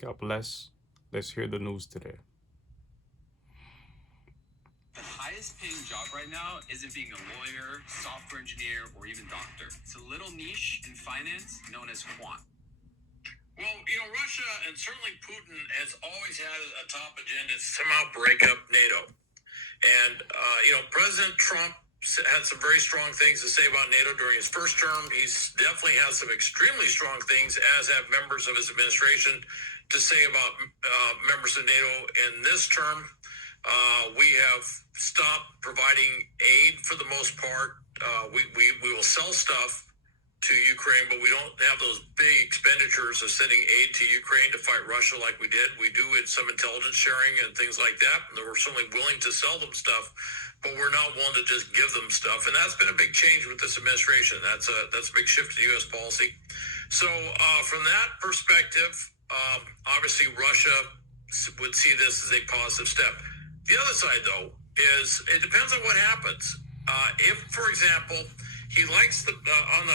God bless. Let's hear the news today. The highest paying job right now isn't being a lawyer, software engineer, or even doctor. It's a little niche in finance known as quant. Well, Russia and certainly Putin has always had a top agenda to somehow break up NATO. And, President Trump had some very strong things to say about NATO during his first term. He's definitely has some extremely strong things, as have members of his administration, to say about members of NATO in this term. We have stopped providing aid for the most part. We will sell stuff to Ukraine, but we don't have those big expenditures of sending aid to Ukraine to fight Russia like we did. We do it some intelligence sharing and things like that, and we're certainly willing to sell them stuff, but we're not willing to just give them stuff. And that's been a big change with this administration. That's a big shift in U.S. policy. So from that perspective, obviously Russia would see this as a positive step. The other side, though, is it depends on what happens. If, for example, he likes on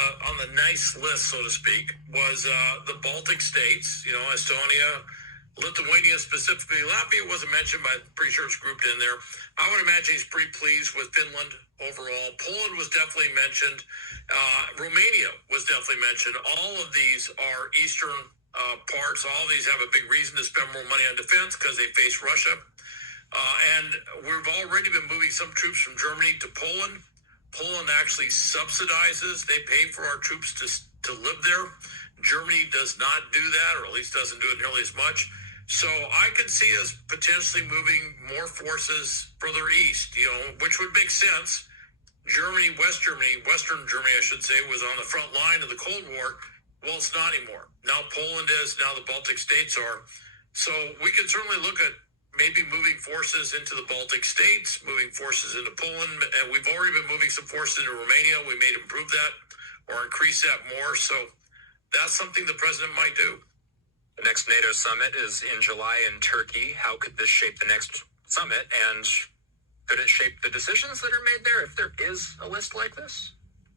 the nice list, so to speak, was the Baltic states, Estonia, Lithuania specifically. Latvia wasn't mentioned, but I'm pretty sure it's grouped in there. I would imagine he's pretty pleased with Finland overall. Poland was definitely mentioned. Romania was definitely mentioned. All of these are eastern parts. All of these have a big reason to spend more money on defense because they face Russia. And we've already been moving some troops from Germany to Poland. Poland actually subsidizes. They pay for our troops to live there. Germany does not do that, or at least doesn't do it nearly as much. So I could see us potentially moving more forces further east, which would make sense. Western Germany, I should say, was on the front line of the Cold War. Well, it's not anymore. Now Poland is, now the Baltic states are. So we could certainly look at maybe moving forces into the Baltic states, moving forces into Poland, and we've already been moving some forces into Romania. We may improve that or increase that more. So that's something the president might do. The next NATO summit is in July in Turkey. How could this shape the next summit, and could it shape the decisions that are made there if there is a list like this?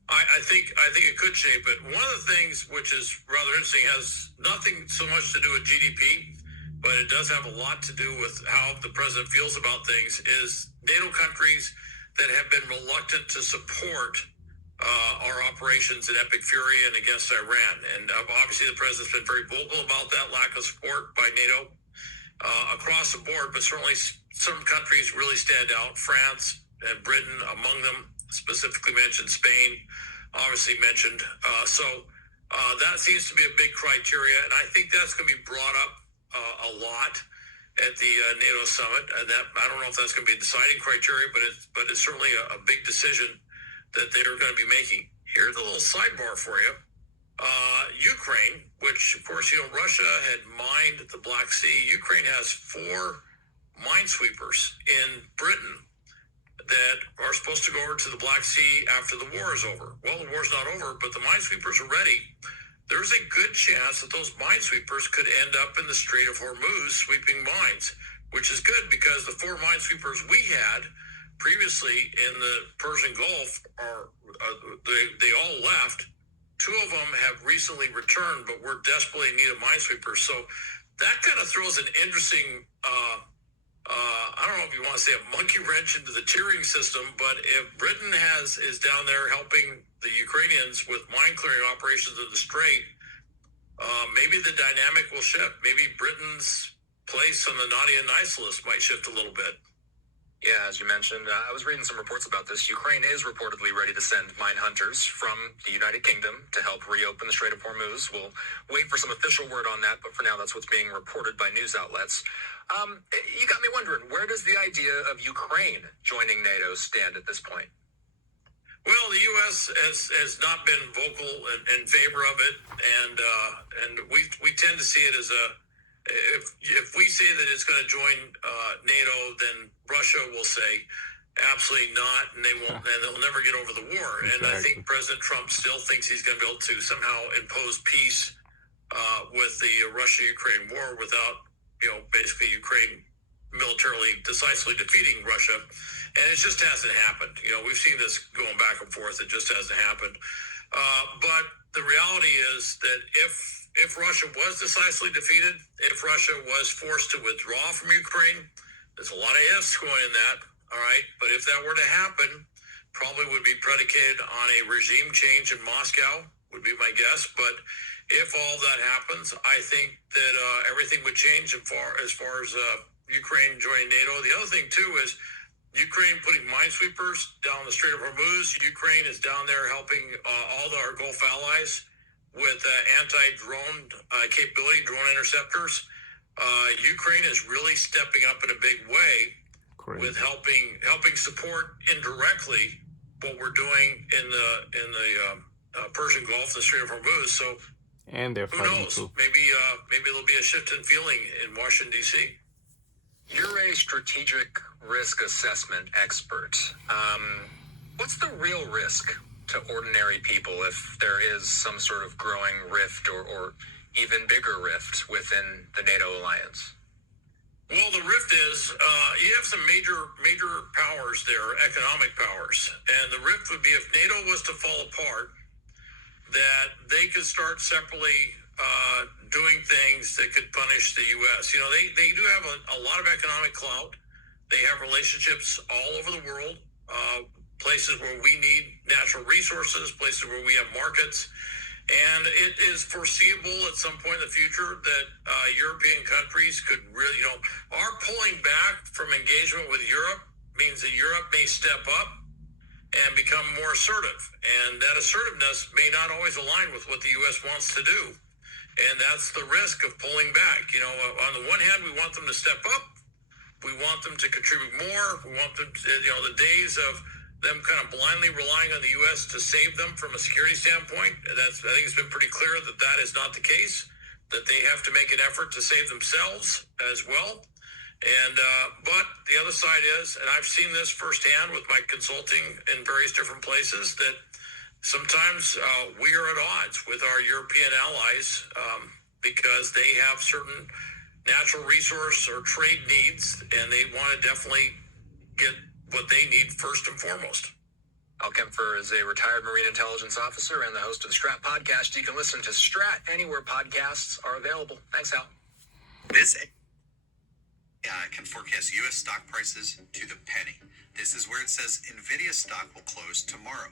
I think it could shape it. One of the things which is rather interesting has nothing so much to do with GDP, but it does have a lot to do with how the president feels about things, is NATO countries that have been reluctant to support our operations in Epic Fury and against Iran. And obviously the president's been very vocal about that lack of support by NATO across the board, but certainly some countries really stand out. France and Britain among them, specifically mentioned Spain, obviously mentioned. So that seems to be a big criteria, and I think that's going to be brought up a lot at the NATO summit, and that I don't know if that's going to be a deciding criteria, but it's certainly a big decision that they're going to be making. Here's a little sidebar for you. Ukraine, which of course Russia had mined the Black Sea. Ukraine has 4 minesweepers in Britain that are supposed to go over to the Black Sea after the war is over. Well, the war's not over, but the minesweepers are ready. There's a good chance that those minesweepers could end up in the Strait of Hormuz sweeping mines, which is good because the 4 minesweepers we had previously in the Persian Gulf they all left. 2 of them have recently returned, but we're desperately in need of minesweepers. So that kind of throws an interesting, I don't know if you want to say a monkey wrench into the tiering system, but if Britain is down there helping the Ukrainians with mine clearing operations in the Strait, maybe the dynamic will shift. Maybe Britain's place on the naughty and nice list might shift a little bit. Yeah, as you mentioned, I was reading some reports about this. Ukraine is reportedly ready to send mine hunters from the United Kingdom to help reopen the Strait of Hormuz. We'll wait for some official word on that, but for now, that's what's being reported by news outlets. You got me wondering, where does the idea of Ukraine joining NATO stand at this point? Well, the U.S. has not been vocal in favor of it, and we tend to see it as if we say that it's going to join NATO, then Russia will say absolutely not, and they'll never get over the war. Exactly. And I think President Trump still thinks he's going to be able to somehow impose peace with the Russia-Ukraine war without, basically Ukraine militarily decisively defeating Russia. And it just hasn't happened. We've seen this going back and forth. It just hasn't happened. But the reality is that if Russia was decisively defeated, if Russia was forced to withdraw from Ukraine, there's a lot of ifs going in that, all right? But if that were to happen, probably would be predicated on a regime change in Moscow, would be my guess. But if all that happens, I think that everything would change as far as Ukraine joining NATO. The other thing, too, is Ukraine putting minesweepers down the Strait of Hormuz. Ukraine is down there helping all our Gulf allies with anti-drone capability, drone interceptors. Ukraine is really stepping up in a big way with helping support indirectly what we're doing in the Persian Gulf, the Strait of Hormuz. So, and they're who knows? too. Maybe there'll be a shift in feeling in Washington D.C. You're a strategic risk assessment expert. What's the real risk to ordinary people if there is some sort of growing rift or even bigger rift within the NATO alliance? Well, the rift is you have some major powers there, economic powers. And the rift would be if NATO was to fall apart, that they could start separately doing things that could punish the U.S. You know, they do have a lot of economic clout. They have relationships all over the world, places where we need natural resources, places where we have markets. And it is foreseeable at some point in the future that European countries could really, our pulling back from engagement with Europe means that Europe may step up and become more assertive. And that assertiveness may not always align with what the U.S. wants to do. And that's the risk of pulling back. You know, on the one hand, we want them to step up. We want them to contribute more. We want them to, the days of them kind of blindly relying on the U.S. to save them from a security standpoint. I think it's been pretty clear that that is not the case, that they have to make an effort to save themselves as well. And but the other side is, and I've seen this firsthand with my consulting in various different places, that sometimes we are at odds with our European allies because they have certain natural resource or trade needs, and they want to definitely get what they need first and foremost. Al Kempfer is a retired Marine intelligence officer and the host of the Strat podcast. You can listen to Strat anywhere podcasts are available. Thanks, Al. This can forecast U.S. stock prices to the penny. This is where it says NVIDIA stock will close tomorrow.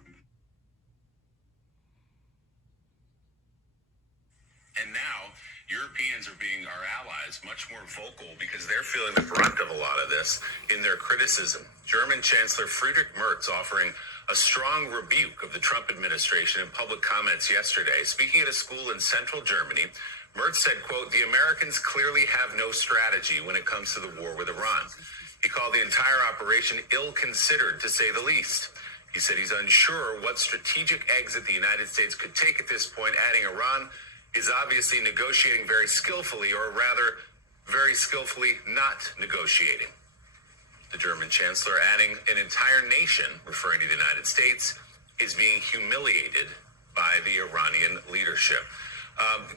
And now, Europeans are being our allies much more vocal because they're feeling the brunt of a lot of this in their criticism. German Chancellor Friedrich Merz offering a strong rebuke of the Trump administration in public comments yesterday. Speaking at a school in central Germany, Merz said, quote, "The Americans clearly have no strategy when it comes to the war with Iran." He called the entire operation ill-considered, to say the least. He said he's unsure what strategic exit the United States could take at this point, adding Iran is obviously negotiating very skillfully, or rather, very skillfully not negotiating. The German chancellor adding an entire nation, referring to the United States, is being humiliated by the Iranian leadership.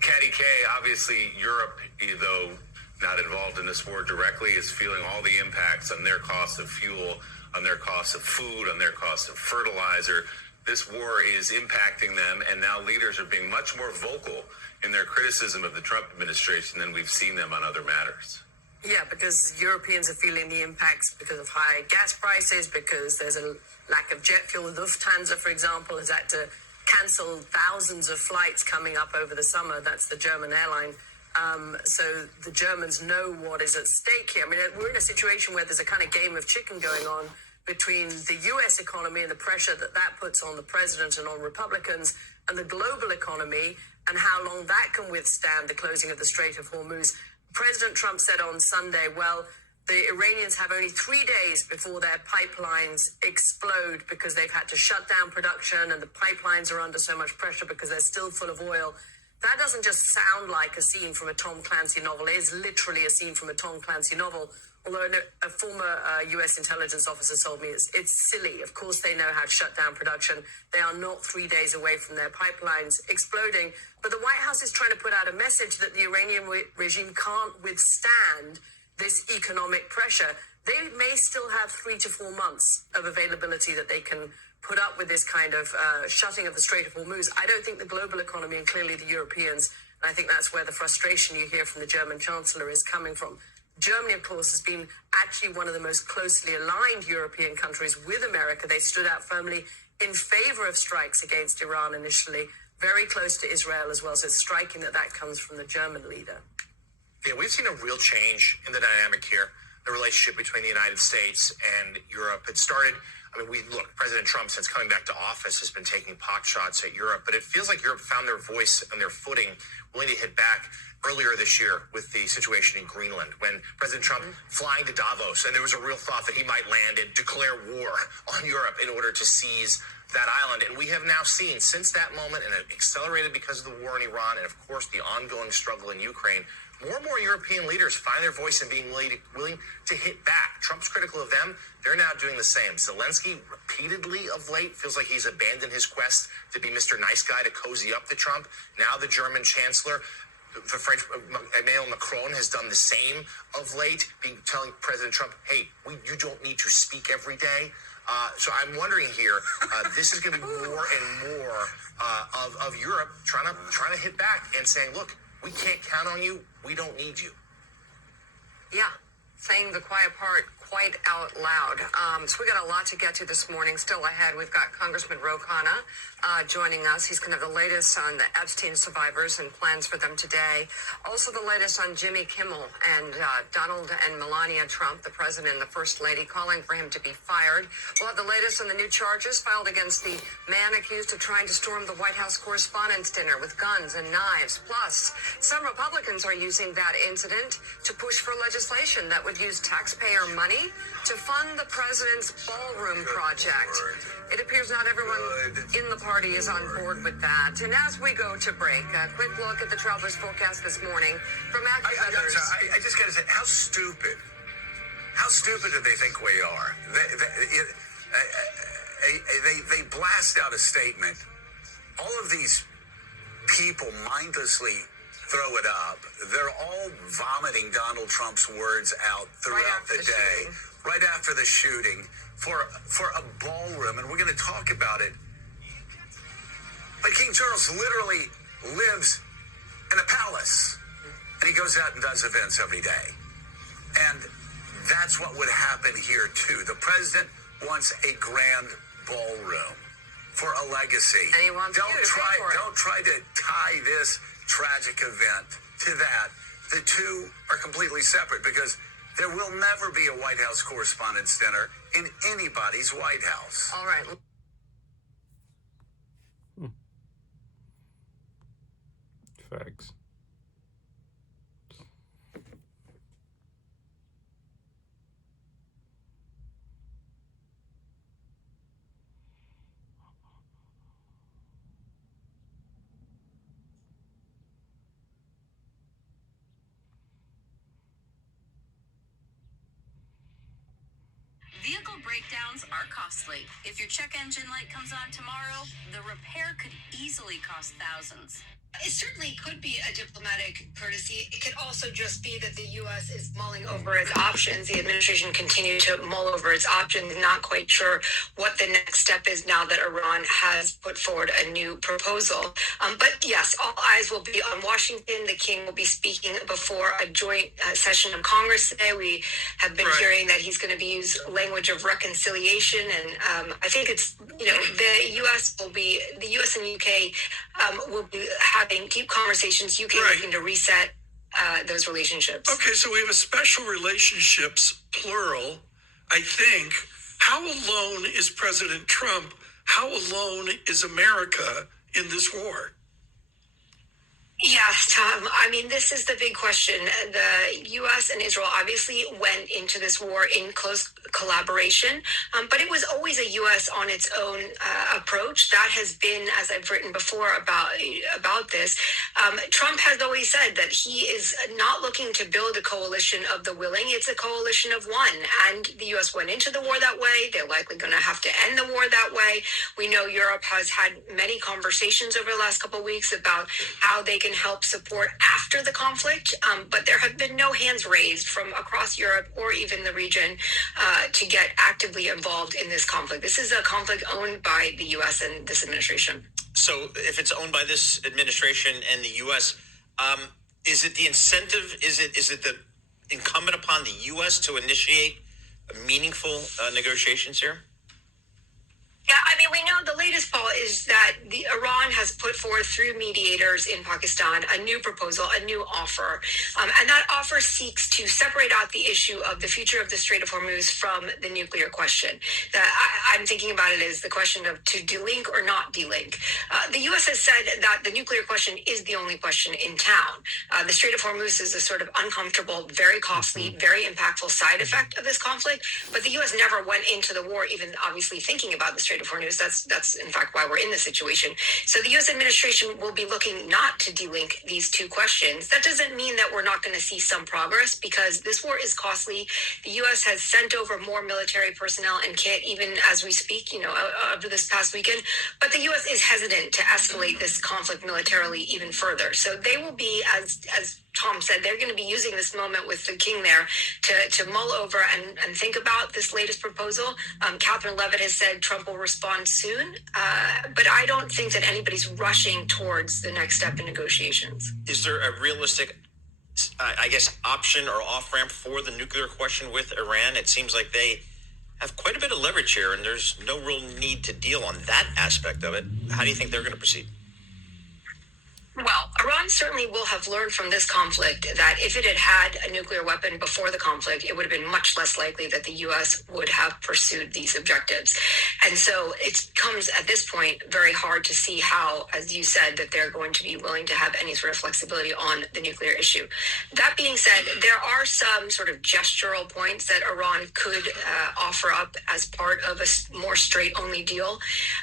Caddy K, obviously Europe, though not involved in this war directly, is feeling all the impacts on their cost of fuel, on their cost of food, on their cost of fertilizer. This war is impacting them, and now leaders are being much more vocal in their criticism of the Trump administration than we've seen them on other matters. Yeah, because Europeans are feeling the impacts because of high gas prices, because there's a lack of jet fuel. Lufthansa, for example, has had to cancel thousands of flights coming up over the summer. That's the German airline. So the Germans know what is at stake here. I mean, we're in a situation where there's a kind of game of chicken going on between the U.S. economy and the pressure that puts on the president and on Republicans, and the global economy and how long that can withstand the closing of the Strait of Hormuz. President Trump said on Sunday, well, the Iranians have only 3 days before their pipelines explode because they've had to shut down production and the pipelines are under so much pressure because they're still full of oil. That doesn't just sound like a scene from a Tom Clancy novel. It is literally a scene from a Tom Clancy novel. Although a former U.S. intelligence officer told me it's silly. Of course they know how to shut down production. They are not 3 days away from their pipelines exploding. But the White House is trying to put out a message that the Iranian regime can't withstand this economic pressure. They may still have 3 to 4 months of availability that they can put up with this kind of shutting of the Strait of Hormuz. I don't think the global economy, and clearly the Europeans, And I think that's where the frustration you hear from the German Chancellor is coming from. Germany, of course, has been actually one of the most closely aligned European countries with America. They stood out firmly in favor of strikes against Iran initially, very close to Israel as well. So it's striking that that comes from the German leader. Yeah, we've seen a real change in the dynamic here, the relationship between the United States and Europe. It started, President Trump, since coming back to office, has been taking pot shots at Europe, but it feels like Europe found their voice and their footing, willing to hit back earlier this year with the situation in Greenland, when President Trump flying to Davos, and there was a real thought that he might land and declare war on Europe in order to seize that island. And we have now seen since that moment, and it accelerated because of the war in Iran and, of course, the ongoing struggle in Ukraine, more and more European leaders find their voice in being willing to hit back. Trump's critical of them. They're now doing the same. Zelensky repeatedly of late feels like he's abandoned his quest to be Mr. Nice Guy, to cozy up to Trump. Now the German Chancellor, the French Emmanuel Macron, has done the same of late, telling President Trump, hey, you don't need to speak every day. So I'm wondering here, this is going to be more and more of Europe trying to hit back and saying, look, we can't count on you. We don't need you. Yeah, saying the quiet part quite out loud. So we got a lot to get to this morning. Still ahead, we've got Congressman Ro Khanna joining us. He's going to have the latest on the Epstein survivors and plans for them today. Also the latest on Jimmy Kimmel and Donald and Melania Trump, the president and the first lady, calling for him to be fired. We'll have the latest on the new charges filed against the man accused of trying to storm the White House Correspondents' Dinner with guns and knives. Plus, some Republicans are using that incident to push for legislation that would use taxpayer money to fund the president's ballroom project. It appears not everyone in the party is on board with that. And as we go to break, a quick look at the travelers forecast this morning from Matthew Feathers. I just got to say, how stupid do they think we are? They blast out a statement. All of these people mindlessly throw it up. They're all vomiting Donald Trump's words out throughout the day, right after the shooting, for a ballroom, and we're going to talk about it. But King Charles literally lives in a palace, and he goes out and does events every day. And that's what would happen here too. The president wants a grand ballroom for a legacy. And he wants Don't try to tie this tragic event to that. The two are completely separate, because there will never be a White House Correspondents' Dinner in anybody's White House. All right. Facts. Vehicle breakdowns are costly. If your check engine light comes on tomorrow, the repair could easily cost thousands. It certainly could be a diplomatic courtesy. It could also just be that the U.S. is mulling over its options. The administration continued to mull over its options, not quite sure what the next step is now that Iran has put forward a new proposal. But yes, all eyes will be on Washington. The king will be speaking before a joint session of Congress today. We have been hearing that he's going to be using language of reconciliation. And I think it's, the U.S. and UK will be having deep conversations. UK looking to reset those relationships. Okay, so we have a special relationships, plural. I think, how alone is President Trump? How alone is America in this war? Yes, Tom. I mean, this is the big question. The U.S. and Israel obviously went into this war in close collaboration, but it was always a U.S. on its own approach. That has been, as I've written before about this, Trump has always said that he is not looking to build a coalition of the willing. It's a coalition of one, and the U.S. went into the war that way. They're likely going to have to end the war that way. We know Europe has had many conversations over the last couple of weeks about how they can help support after the conflict, but there have been no hands raised from across Europe or even the region to get actively involved in this conflict. This is a conflict owned by the U.S. and this administration. So if it's owned by this administration and the U.S., Is it the incentive? Is it the incumbent upon the U.S. to initiate meaningful negotiations here? Yeah, I mean, we know the latest poll is that Iran has put forth through mediators in Pakistan a new proposal, a new offer. And that offer seeks to separate out the issue of the future of the Strait of Hormuz from the nuclear question. I'm thinking about it as the question of to delink or not delink. The U.S. has said that the nuclear question is the only question in town. The Strait of Hormuz is a sort of uncomfortable, very costly, very impactful side effect of this conflict. But the U.S. never went into the war even obviously thinking about the Strait of Hormuz. That's in fact why we're in this situation. So the U.S. administration will be looking not to delink these two questions. That doesn't mean that we're not going to see some progress, because this war is costly. The U.S. has sent over more military personnel and kit, even as we speak, over this past weekend. But the U.S. is hesitant to escalate this conflict militarily even further. So they will be, as Tom said, they're going to be using this moment with the king there to mull over and think about this latest proposal. Catherine Levitt has said Trump will respond soon, but I don't think that anybody's rushing towards the next step in negotiations. Is there a realistic, option or off-ramp for the nuclear question with Iran? It seems like they have quite a bit of leverage here, and there's no real need to deal on that aspect of it. How do you think they're going to proceed? Well, Iran certainly will have learned from this conflict that if it had had a nuclear weapon before the conflict, it would have been much less likely that the U.S. would have pursued these objectives. And so it comes at this point very hard to see how, as you said, that they're going to be willing to have any sort of flexibility on the nuclear issue. That being said, there are some sort of gestural points that Iran could offer up as part of a more straight-only deal,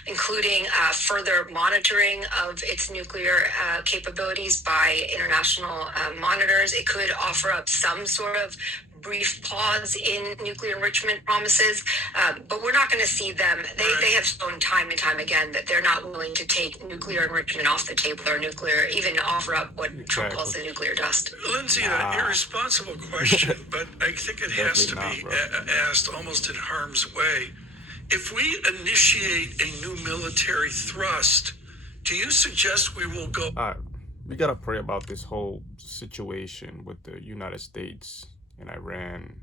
including further monitoring of its nuclear capabilities by international monitors. It could offer up some sort of brief pause in nuclear enrichment promises, but we're not going to see them. They have shown time and time again that they're not willing to take nuclear enrichment off the table, or even offer up what Trump calls the nuclear dust. Lindsay, an irresponsible question, but I think it has to be asked almost in harm's way. If we initiate a new military thrust, do you suggest we will go? We gotta pray about this whole situation with the United States and Iran.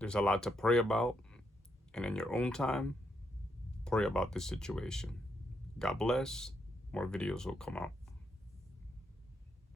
There's a lot to pray about, and in your own time, pray about this situation. God bless. More videos will come out.